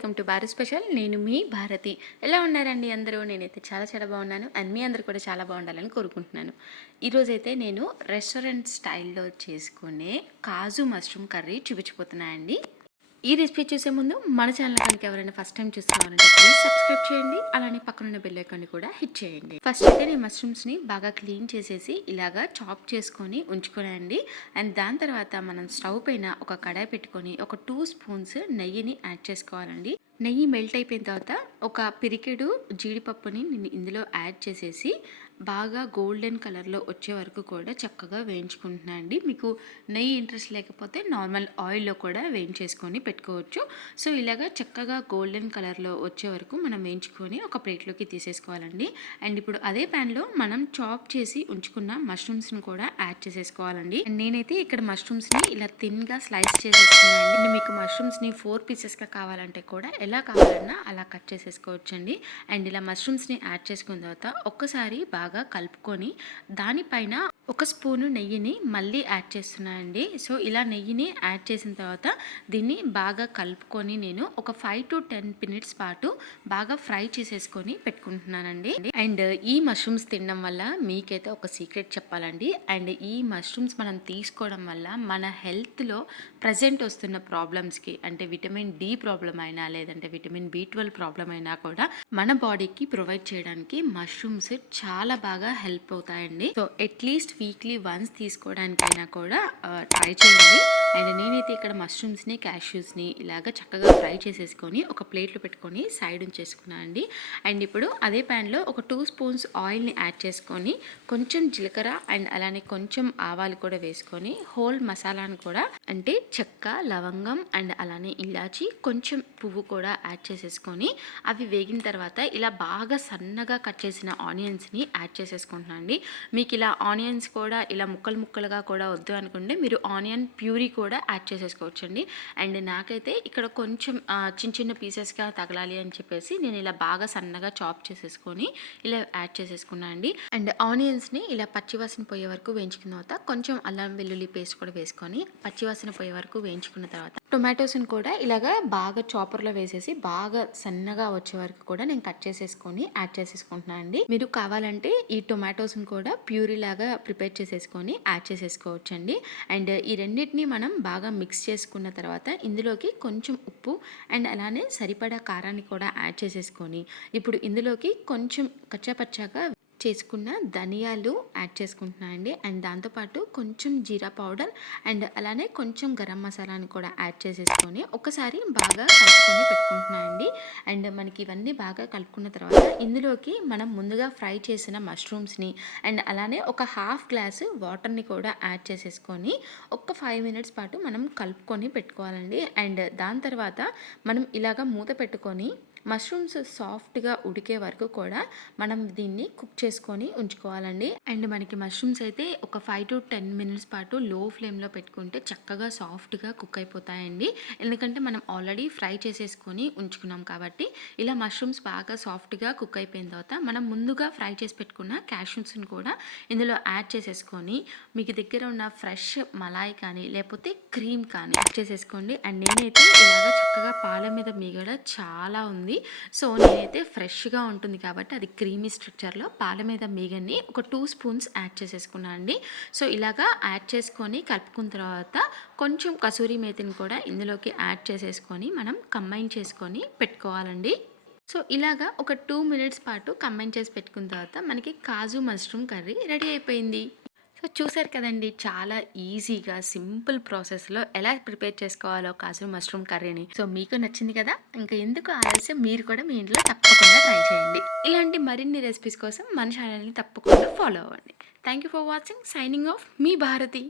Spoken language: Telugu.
బారు స్పెషల్. నేను మీ భారతి. ఎలా ఉన్నారండి అందరూ? నేనైతే చాలా చాలా బాగున్నాను. అండ్ మీ అందరూ కూడా చాలా బాగుండాలని కోరుకుంటున్నాను. ఈరోజైతే నేను రెస్టారెంట్ స్టైల్లో చేసుకునే కాజు మష్రూమ్ కర్రీ చూపించిపోతున్నానండి ఈ రెసిపీ చూసే ముందు మన ఛానల్ కనుక ఎవరైనా ఫస్ట్ టైం చూస్తున్నారంటే ప్లీజ్ సబ్స్క్రైబ్ చేయండి. అలానే పక్కనున్న బెల్ ఐకాన్ని కూడా హిట్ చేయండి. ఫస్ట్ అయితే నేను మష్రూమ్స్ని బాగా క్లీన్ చేసేసి ఇలాగా చాప్ చేసుకొని ఉంచుకోనండి అండ్ దాని తర్వాత మనం స్టవ్ పైన ఒక కడాయి పెట్టుకొని ఒక టూ స్పూన్స్ నెయ్యిని యాడ్ చేసుకోవాలండి. నెయ్యి మెల్ట్ అయిపోయిన తర్వాత ఒక పిరికెడు జీడిపప్పుని నేను ఇందులో యాడ్ చేసేసి బాగా గోల్డెన్ కలర్లో వచ్చే వరకు కూడా చక్కగా వేయించుకుంటున్నా అండి. మీకు నెయ్యి ఇంట్రెస్ట్ లేకపోతే నార్మల్ ఆయిల్లో కూడా వేయించేసుకొని పెట్టుకోవచ్చు. సో ఇలాగా చక్కగా గోల్డెన్ కలర్లో వచ్చే వరకు మనం వేయించుకొని ఒక ప్లేట్లోకి తీసేసుకోవాలండి. అండ్ ఇప్పుడు అదే ప్యాన్లో మనం చాప్ చేసి ఉంచుకున్న మష్రూమ్స్ని కూడా యాడ్ చేసేసుకోవాలండి. నేనైతే ఇక్కడ మష్రూమ్స్ని ఇలా థిన్గా స్లైస్ చేసేసుకున్నాను అండి మీకు మష్రూమ్స్ని ఫోర్ పీసెస్గా కావాలంటే కూడా ఎలా కావాలన్నా అలా కట్ చేసేసుకోవచ్చండి. అండ్ ఇలా మష్రూమ్స్ని యాడ్ చేసుకున్న తర్వాత ఒక్కసారి బాగా కలుపుకొని దానిపైన ఒక స్పూను నెయ్యిని మళ్ళీ యాడ్ చేస్తున్నానండి సో ఇలా నెయ్యిని యాడ్ చేసిన తర్వాత దీన్ని బాగా కలుపుకొని నేను ఒక ఫైవ్ టు టెన్ మినిట్స్ పాటు బాగా ఫ్రై చేసేసుకొని పెట్టుకుంటున్నానండి. అండ్ ఈ మష్రూమ్స్ తినడం వల్ల మీకైతే ఒక సీక్రెట్ చెప్పాలండి. అండ్ ఈ మష్రూమ్స్ మనం తీసుకోవడం వల్ల మన హెల్త్లో ప్రజెంట్ వస్తున్న ప్రాబ్లమ్స్కి అంటే విటమిన్ డి ప్రాబ్లం అయినా లేదంటే విటమిన్ బి ట్వెల్వ్ ప్రాబ్లం అయినా కూడా మన బాడీకి ప్రొవైడ్ చేయడానికి మష్రూమ్స్ చాలా బాగా హెల్ప్ అవుతాయండి. So at least weekly once తీసుకోవడానికైనా కూడా ట్రై చేయండి. అండ్ నేనైతే ఇక్కడ మష్రూమ్స్ని క్యాష్యూస్ని ఇలాగ చక్కగా ఫ్రై చేసేసుకొని ఒక ప్లేట్లో పెట్టుకొని సైడ్ ఉంచేసుకున్నాను అండి. అండ్ ఇప్పుడు అదే ప్యాన్లో ఒక టూ స్పూన్స్ ఆయిల్ని యాడ్ చేసుకొని కొంచెం జీలకర్ర అండ్ అలానే కొంచెం ఆవాలు కూడా వేసుకొని హోల్ మసాలాను కూడా అంటే చెక్క లవంగం అండ్ అలానే ఇలాచి కొంచెం పువ్వు కూడా యాడ్ చేసేసుకొని అవి వేగిన తర్వాత ఇలా బాగా సన్నగా కట్ చేసిన ఆనియన్స్ని యాడ్ చేసేసుకుంటున్నాను అండి. మీకు ఇలా ఆనియన్స్ కూడా ఇలా ముక్కలు ముక్కలుగా కూడా వద్దు అనుకుంటే మీరు ఆనియన్ ప్యూరీ కూడా యాడ్ చేసేసుకోవచ్చండి. అండ్ నాకైతే ఇక్కడ కొంచెం చిన్న చిన్న పీసెస్గా తగలాలి అని చెప్పేసి నేను ఇలా బాగా సన్నగా చాప్ చేసేసుకొని ఇలా యాడ్ చేసేసుకున్నాను అండి. అండ్ ఆనియన్స్ని ఇలా పచ్చివాసన పోయే వరకు వేయించుకున్న తర్వాత కొంచెం అల్లం వెల్లుల్లి పేస్ట్ కూడా వేసుకొని పచ్చివాసన పోయే వరకు వేయించుకున్న తర్వాత టొమాటోస్ని కూడా ఇలాగా బాగా చాపర్లో వేసేసి బాగా సన్నగా వచ్చే వరకు కూడా నేను కట్ చేసేసుకొని యాడ్ చేసేసుకుంటున్నాను అండి. మీరు కావాలంటే ఈ టొమాటోస్ని కూడా ప్యూరీ లాగా ప్రిపేర్ చేసేసుకొని యాడ్ చేసేసుకోవచ్చండి. అండ్ ఈ రెండింటిని మనం బాగా మిక్స్ చేసుకున్న తర్వాత ఇందులోకి కొంచెం ఉప్పు అండ్ అలానే సరిపడా కారాన్ని కూడా యాడ్ చేసేసుకొని ఇప్పుడు ఇందులోకి కొంచెం కచ్చాపచ్చాగా చేసుకున్న ధనియాలు యాడ్ చేసుకుంటున్నాను అండి. అండ్ దాంతోపాటు కొంచెం జీరా పౌడర్ అండ్ అలానే కొంచెం గరం మసాలాని కూడా యాడ్ చేసేసుకొని ఒకసారి బాగా కలుపుకొని పెట్టుకుంటున్నాను అండి. అండ్ మనకి ఇవన్నీ బాగా కలుపుకున్న తర్వాత ఇందులోకి మనం ముందుగా ఫ్రై చేసిన మష్రూమ్స్ని అండ్ అలానే ఒక హాఫ్ గ్లాసు వాటర్ని కూడా యాడ్ చేసేసుకొని ఒక ఫైవ్ మినిట్స్ పాటు మనం కలుపుకొని పెట్టుకోవాలండి. అండ్ దాని తర్వాత మనం ఇలాగ మూత పెట్టుకొని మష్రూమ్స్ సాఫ్ట్గా ఉడికే వరకు కూడా మనం దీన్ని కుక్ చేసుకొని ఉంచుకోవాలండి. అండ్ మనకి మష్రూమ్స్ అయితే ఒక ఫైవ్ టు టెన్ మినిట్స్ పాటు లో ఫ్లేమ్లో పెట్టుకుంటే చక్కగా సాఫ్ట్గా కుక్ అయిపోతాయండి. ఎందుకంటే మనం ఆల్రెడీ ఫ్రై చేసేసుకొని ఉంచుకున్నాం కాబట్టి ఇలా మష్రూమ్స్ బాగా సాఫ్ట్గా కుక్ అయిపోయిన తర్వాత మనం ముందుగా ఫ్రై చేసి పెట్టుకున్న క్యాష్యూస్ని కూడా ఇందులో యాడ్ చేసేసుకొని మీకు దగ్గర ఉన్న ఫ్రెష్ మలాయి కానీ లేకపోతే క్రీమ్ కానీ యాడ్ చేసేసుకోండి. అండ్ నేనైతే ఇలాగ చక్కగా పాల మీద మీగడ చాలా ఉంది. సో నేనైతే ఫ్రెష్గా ఉంటుంది కాబట్టి అది క్రీమీ స్ట్రక్చర్లో పాల మీద మీగన్ని ఒక టూ స్పూన్స్ యాడ్ చేసేసుకున్నాను అండి. సో ఇలాగా యాడ్ చేసుకొని కలుపుకున్న తర్వాత కొంచెం కసూరి మేతిని కూడా ఇందులోకి యాడ్ చేసేసుకొని మనం కంబైన్ చేసుకొని పెట్టుకోవాలండి. సో ఇలాగా ఒక టూ మినిట్స్ పాటు కంబైన్ చేసి పెట్టుకున్న తర్వాత మనకి కాజు మష్రూమ్ కర్రీ రెడీ అయిపోయింది. సో చూసారు కదండి చాలా ఈజీగా సింపుల్ ప్రాసెస్లో ఎలా ప్రిపేర్ చేసుకోవాలో కాజు మష్రూమ్ కర్రీని. సో మీకు నచ్చింది కదా ఇంకా ఎందుకు ఆలస్యం మీరు కూడా మీ ఇంట్లో తప్పకుండా ట్రై చేయండి. ఇలాంటి మరిన్ని రెసిపీస్ కోసం మన ఛానల్ని తప్పకుండా ఫాలో అవ్వండి. Thank you for watching signing off me Bharati.